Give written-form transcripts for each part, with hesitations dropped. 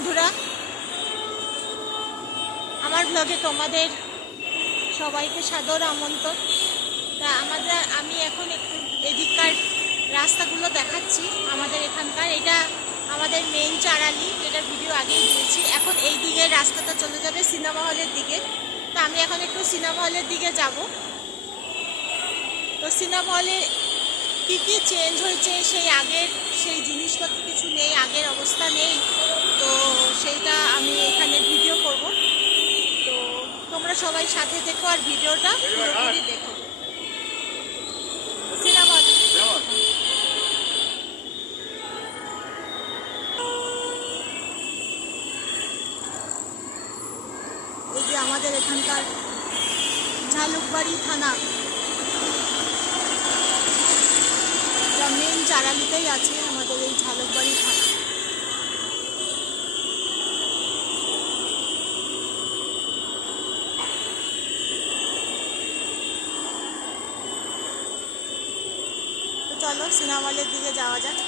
বন্ধুরা, আমার ব্লগে তোমাদের সবাইকে সাদর আমন্ত্রণ। তা আমি এখন একটু এদিককার রাস্তাগুলো দেখাচ্ছি। আমাদের এখানকার এটা আমাদের মেইন চারালি, যেটা ভিডিও আগেই দিয়েছি। এখন এই দিকে রাস্তাটা চলে যাবে সিনেমা হলের দিকে। তা আমি এখন একটু সিনেমা হলের দিকে যাব। তো সিনেমা হলে কী কী চেঞ্জ হয়েছে, সেই জিনিসপত্র কিছু নেই, আগের অবস্থা নেই। তো সেইটা আমি এখানে ভিডিও করব। তো তোমরা সবাই সাথে দেখো আর ভিডিওটা পুরোপুরি দেখো। সিনেমা হল এই যে আমাদের এখানকার ঝালুকবাড়ি থানা, মেন চারালিতেই আছে আমাদের এই ঝালুকবাড়ি থানা। তো চলো সিনেমা হলের দিকে যাওয়া যাক।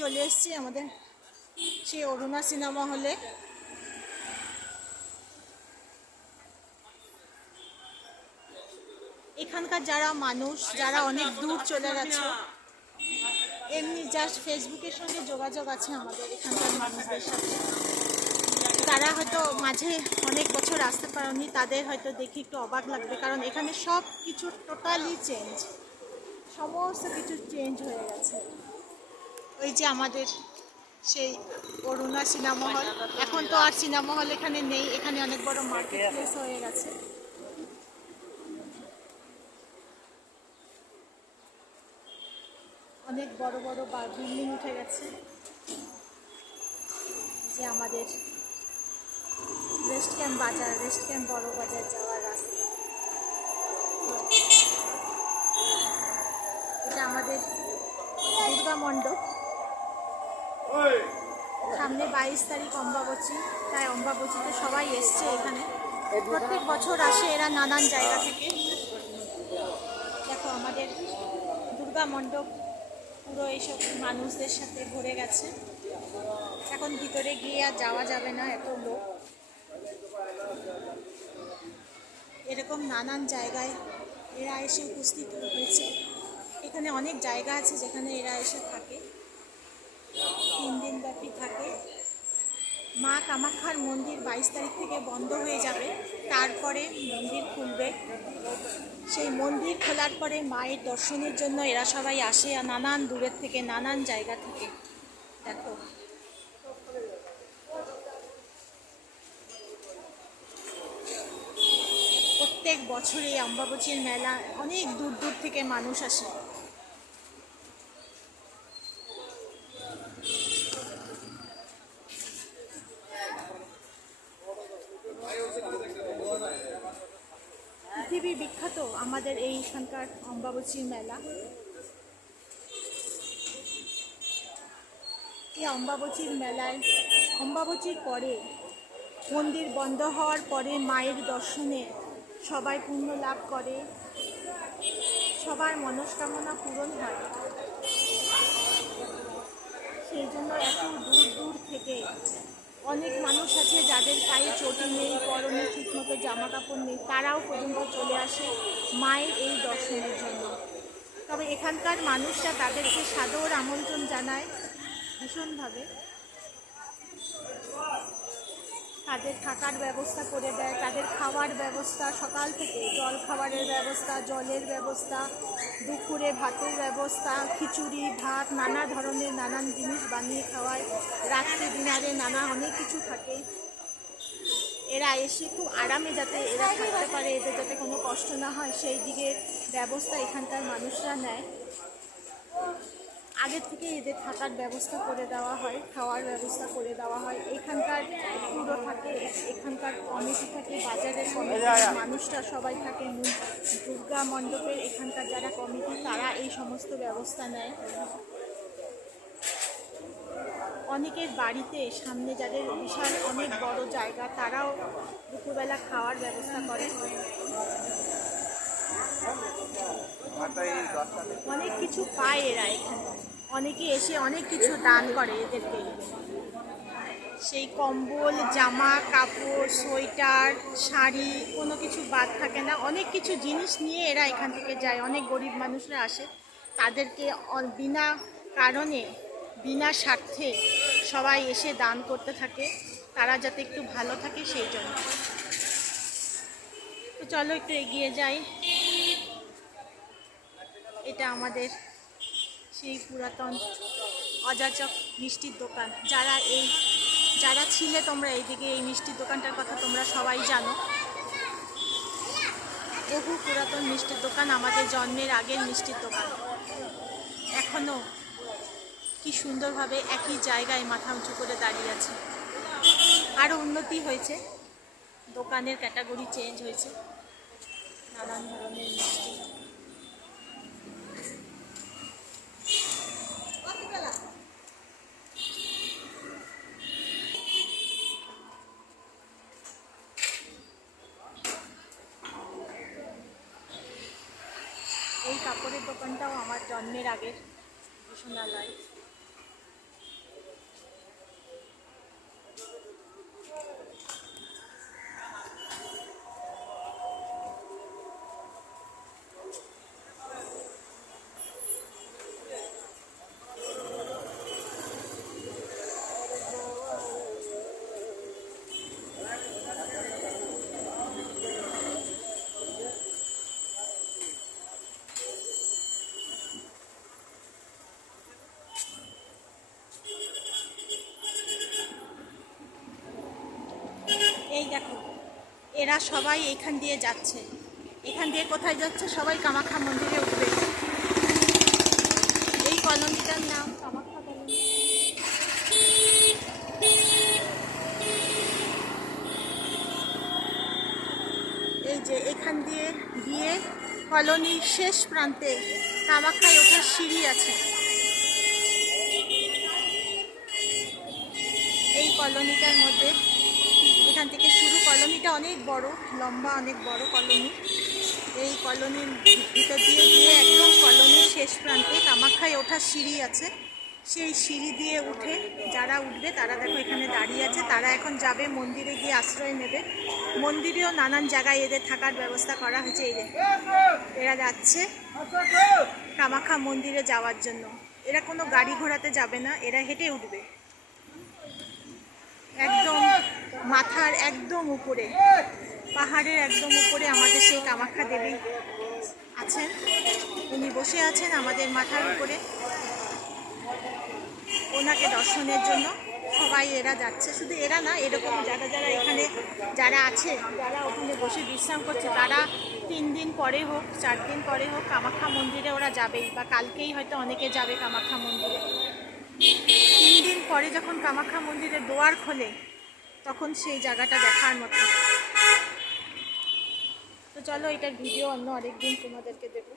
চলে এসছি আমাদের সেই অরুণা সিনেমা হলে। এখানকার যারা অনেক দূর চলে গেছে, এমনি জাস্ট ফেসবুকের সঙ্গে যোগাযোগ আছে আমাদের এখানকার মানুষদের সাথে। তারা হয়তো মাঝে অনেক বছর আসতে পারেনি, তাদের হয়তো দেখে একটু অবাক লাগবে, কারণ এখানে সব কিছু টোটালি চেঞ্জ, সমস্ত কিছু চেঞ্জ হয়ে গেছে। ওই যে আমাদের সেই অরুণা সিনেমা হল, এখন তো আর সিনেমা হল এখানে নেই, এখানে অনেক বড় মার্কেট প্লেস হয়ে গেছে। অনেক বড় বড় বিল্ডিং উঠে গেছে। যে আমাদের রেস্ট ক্যাম্প বড় বাজার যাওয়ার রাস্তা, এটা আমাদের দুর্গা মণ্ডপ। সামনে 22 তারিখ অম্বাবচী, তাই অম্বাবচীতে সবাই এসছে এখানে, প্রত্যেক বছর আসে এরা নানান জায়গা থেকে। দেখো আমাদের দুর্গা মণ্ডপ পুরো এইসব মানুষদের সাথে ভরে গেছে। এখন ভিতরে গিয়ে আর যাওয়া যাবে না, এত লোক। এরকম নানান জায়গায় এরা এসে উপস্থিত হয়েছে। এখানে অনেক জায়গা আছে যেখানে এরা এসে থাকে, 3 দিন ব্যাপী থাকে। মা কামাখ্যার মন্দির 22 তারিখ থেকে বন্ধ হয়ে যাবে, তারপরে মন্দির খুলবে। সেই মন্দির খোলার পরে মায়ের দর্শনের জন্য এরা সবাই আসে, নানান দূরের থেকে, নানান জায়গা থেকে। দেখো প্রত্যেক বছরে অম্বাবচীর মেলা অনেক দূর দূর থেকে মানুষ আসে। পৃথিবীর বিখ্যাত আমাদের এইখানকার অম্বাবচীর মেলা। এই অম্বাবচীর মেলায় অম্বাবচীর পরে, মন্দির বন্ধ হওয়ার পরে মায়ের দর্শনে সবাই পুণ্য লাভ করে, সবার মনস্কামনা পূরণ হয়। সেই জন্য এত দূর দূর থেকে অনেক মানুষ আছে যাদের পায়ে চটি নেই, পরনে ঠিকমতো জামা কাপড় নেই, তারাও পর্যন্ত চলে আসে মায়ের এই দর্শনের জন্য। তবে এখানকার মানুষরা তাদেরকে সাদর আমন্ত্রণ জানায় ভীষণভাবে। তাদের থাকার ব্যবস্থা করে দেয়, তাদের খাওয়ার ব্যবস্থা, সকাল থেকে জল খাবারের ব্যবস্থা, জলের ব্যবস্থা, দুপুরে ভাতের ব্যবস্থা, খিচুড়ি ভাত, নানা ধরনের নানান জিনিস বানিয়ে খাওয়ায়, রাত্রে ডিনারে অনেক কিছু থাকে। এরা এসে খুব আরামে যাতে এরা থাকতে পারে, এদের যাতে কোনো কষ্ট না হয় সেই দিকে ব্যবস্থা এখানকার মানুষরা নেয়। আগে থেকে এদের থাকার ব্যবস্থা করে দেওয়া হয়, খাওয়ার ব্যবস্থা করে দেওয়া হয়। এখানকার পুরো থাকে, এখানকার কমিটি থাকে, বাজারের কমিটির মানুষরা সবাই থাকে, দুর্গা মণ্ডপের এখানকার যারা কমিটি তারা এই সমস্ত ব্যবস্থা নেয়। অনেকের বাড়িতে সামনে যাদের বিশাল অনেক বড় জায়গা তারাও দুপুরবেলা খাওয়ার ব্যবস্থা করে। অনেক কিছু পায় এরা এখানে, অনেকে এসে অনেক কিছু দান করে এদেরকে। সেই কম্বল, জামা কাপড়, সোয়েটার, শাড়ি কোনো কিছু বাদ থাকে না। অনেক কিছু জিনিস নিয়ে এরা এখান থেকে যায়। অনেক গরিব মানুষরা আসে, তাদেরকে বিনা কারণে বিনা স্বার্থে সবাই এসে দান করতে থাকে, তারা যাতে একটু ভালো থাকে সেই জন্য। তো চলো একটু এগিয়ে যাই। এটা আমাদের সেই পুরাতন অযাচক মিষ্টির দোকান। যারা ছিলে তোমরা এইদিকে, এই মিষ্টির দোকানটার কথা তোমরা সবাই জানো। বহু পুরাতন মিষ্টির দোকান, আমাদের জন্মের আগের মিষ্টির দোকান। এখনও কি সুন্দরভাবে একই জায়গায় মাথা উঁচু করে দাঁড়িয়ে আছে। আরও উন্নতি হয়েছে, দোকানের ক্যাটাগরি চেঞ্জ হয়েছে, নানান ধরনের মিষ্টি। এই কাপড়ের দোকানটাও আমার জন্মের আগের ভূষণালয়। এই দেখো, এরা সবাই এখান দিয়ে যাচ্ছে। এখান দিয়ে কোথায় যাচ্ছে? সবাই কামাখ্যা মন্দিরে উঠবে। এই কলোনিটার নাম কামাখ্যা কলোনি। এই যে এখান দিয়ে গিয়ে কলোনির শেষ প্রান্তে কামাখ্যায় ওঠার সিঁড়ি আছে। এই কলোনিটার মধ্যে এখান থেকে শুরু। কলোনিটা অনেক বড়, লম্বা, অনেক বড় কলোনি। এই কলোনির ভিতর দিয়ে গিয়ে একদম কলোনির শেষ প্রান্তে কামাখ্যায় ওঠার সিঁড়ি আছে। সেই সিঁড়ি দিয়ে উঠে যারা উঠবে তারা দেখো এখানে দাঁড়িয়ে আছে। তারা এখন যাবে মন্দিরে গিয়ে আশ্রয় নেবে। মন্দিরেও নানান জায়গায় এদের থাকার ব্যবস্থা করা হয়েছে। এরা যাচ্ছে কামাখ্যা মন্দিরে যাওয়ার জন্য। এরা কোনো গাড়ি ঘোড়াতে যাবে না, এরা হেঁটে উঠবে। একদম মাথার একদম উপরে, পাহাড়ের একদম উপরে আমাদের সেই কামাখ্যা দেবী আছেন। উনি বসে আছেন আমাদের মাথার উপরে। ওনাকে দর্শনের জন্য সবাই এরা যাচ্ছে। শুধু এরা না, এরকম যারা যারা এখানে যারা আছে, যারা ওখানে বসে বিশ্রাম করছে, তারা 3 দিন পরে হোক 4 দিন পরে হোক কামাখ্যা মন্দিরে ওরা যাবেই, বা কালকেই হয়তো অনেকে যাবে কামাখ্যা মন্দিরে। 3 দিন পরে যখন কামাখ্যা মন্দিরের দুয়ার খোলে তখন সেই জায়গাটা দেখার মতো। তো চলো, এটার ভিডিও অন্য আরেকদিন তোমাদেরকে দেবো।